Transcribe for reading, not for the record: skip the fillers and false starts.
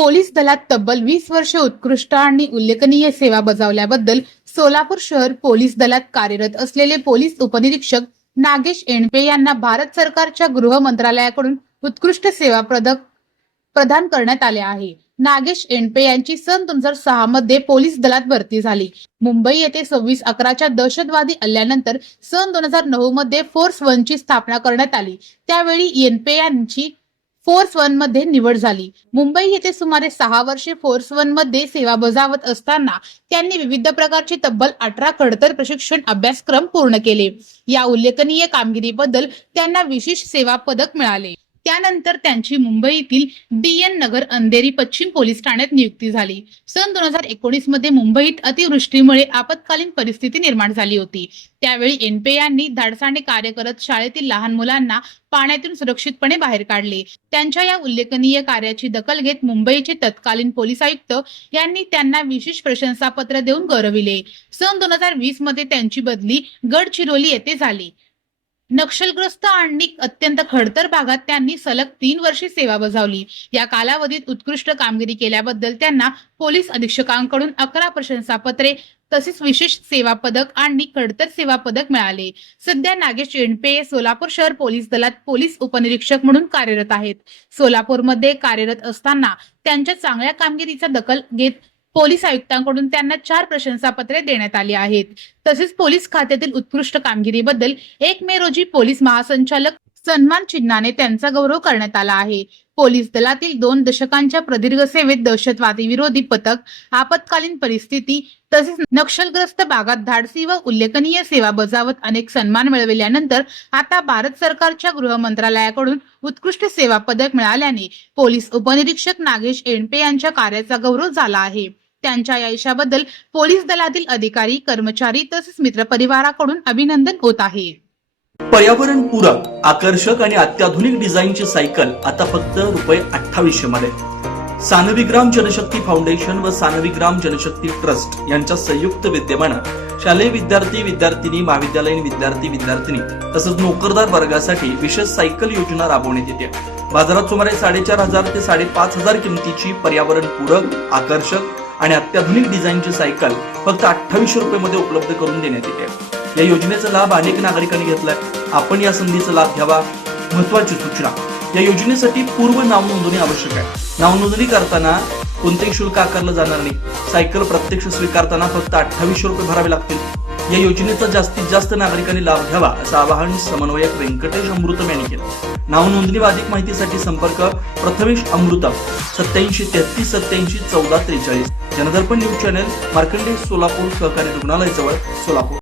Police दलात तब्बल 20 वर्षे उत्कृष्ट आणि उल्लेखनीय सेवा बजावल्याबद्दल सोलापूर शहर पोलीस दलात कार्यरत असलेले पोलीस उपनिरीक्षक नागेश एणपे यांना भारत सरकारच्या गृह मंत्रालयाकडून उत्कृष्ट सेवा पदक प्रदान करण्यात आले आहे। नागेश एणपे यांची सन 2006 मध्ये पोलीस दलात भरती झाली। मुंबई येथे 26/11च्या दहशतवादी हल्ल्यानंतर सन 2009 मध्ये फोर्स 1 ची स्थापना करण्यात आली। त्यावेळी एणपे यांची फोर्स 1 मध्ये निवड झाली। मुंबई येथे सुमारे 6 वर्षे फोर्स 1 मध्ये सेवा बजावत असताना त्यांनी विविध प्रकारचे तब्बल 18 खडतर प्रशिक्षण अभ्यासक्रम पूर्ण केले। या उल्लेखनीय कामगिरीबद्दल त्यांना विशेष सेवा पदक मिळाले। त्यानंतर त्यांची मुंबईतील DN नगर अंधेरी पश्चिम पोलीस ठाण्यात नियुक्ती झाली। सन 2019 मध्ये मुंबईत अतिवृष्टीमुळे आपत्कालीन परिस्थिती निर्माण झाली होती। त्यावेळी एणपे यांनी धाडसाने कार्य करत शाळेतील लहान मुलांना पाण्यातून सुरक्षितपणे बाहेर काढले। त्यांच्या या उल्लेखनीय कार्याची दखल घेत मुंबईचे तत्कालीन पोलीस आयुक्त यांनी त्यांना विशेष प्रशंसापत्र देऊन गौरविले। सन 2020 मध्ये त्यांची बदली गडचिरोली येथे झाली। नक्षलग्रस्त आणि अत्यंत खडतर भागात त्यांनी सलग 3 वर्षे सेवा बजावली। या कालावधीत उत्कृष्ट कामगिरी केल्याबद्दल त्यांना पोलीस अधीक्षकांकडून 11 प्रशंसापत्रे तसेच विशेष सेवा पदक आणि खडतर सेवा पदक मिळाले। सध्या नागेश एणपे सोलापूर शहर पोलीस दलात पोलीस उपनिरीक्षक म्हणून कार्यरत आहेत। सोलापूरमध्ये कार्यरत असताना त्यांच्या चांगल्या कामगिरीचा दखल घेत पोलीस आयुक्तांकडून त्यांना 4 प्रशंसापत्रे देण्यात आली आहेत। तसेच पोलीस खात्यातील उत्कृष्ट कामगिरीबद्दल 1 मे रोजी पोलीस महासंचालक सन्मान चिन्हाने त्यांचा गौरव करण्यात आला आहे। पोलीस दलातील 2 दशकांच्या प्रदीर्घ सेवेत दहशतवादी विरोधी पथक, आपत्कालीन परिस्थिती तसेच नक्षलग्रस्त भागात धाडसी व उल्लेखनीय सेवा बजावत अनेक सन्मान मिळविल्यानंतर आता भारत सरकारच्या गृह मंत्रालयाकडून उत्कृष्ट सेवा पदक मिळाल्याने पोलीस उपनिरीक्षक नागेश एणपे यांच्या कार्याचा गौरव झाला आहे। त्यांच्या या यशाबद्दल पोलीस दलातील अधिकारी, कर्मचारी तसेच मित्रपरिवाराकडून अभिनंदन होत आहे। पर्यावरण पूरक, आकर्षक आणि अत्याधुनिक डिझाईनची सायकल आता फक्त ₹2800 मध्ये। सानविग्राम जनशक्ती फाउंडेशन व सानविग्राम जनशक्ती ट्रस्ट यांच्या संयुक्त विद्यमाने शालेय विद्यार्थी, विद्यार्थिनी, महाविद्यालयीन विद्यार्थी, विद्यार्थिनी तसंच नोकरदार वर्गासाठी विशेष सायकल योजना राबवण्यात येते। बाजारात सुमारे 4500 ते 5500 किमतीची पर्यावरण पूरक, आकर्षक आणि अत्याधुनिक डिझाईनची सायकल फक्त ₹2800 मध्ये उपलब्ध करून देण्यात येते। या योजनेचा लाभ अनेक नागरिकांनी घेतलाय। आपण या संधीचा लाभ घ्यावा। महत्त्वाची सूचना, या योजनेसाठी पूर्व नाव नोंदणी आवश्यक आहे। नाव नोंदणी करताना कोणतेही शुल्क आकारलं जाणार नाही। सायकल प्रत्यक्ष स्वीकारताना फक्त ₹2800 भरावे लागतील। या योजनेचा जास्तीत जास्त नागरिकांनी लाभ घ्यावा असं आवाहन समन्वयक व्यंकटेश अमृतम यांनी केलं। नाव नोंदणी व अधिक माहितीसाठी संपर्क प्रथमेश अमृतम 87 33 87 14 43। जनदर्पण न्यूज चॅनल, मार्कंडेय सोलापूर सहकारी रुग्णालय जवळ, सोलापूर।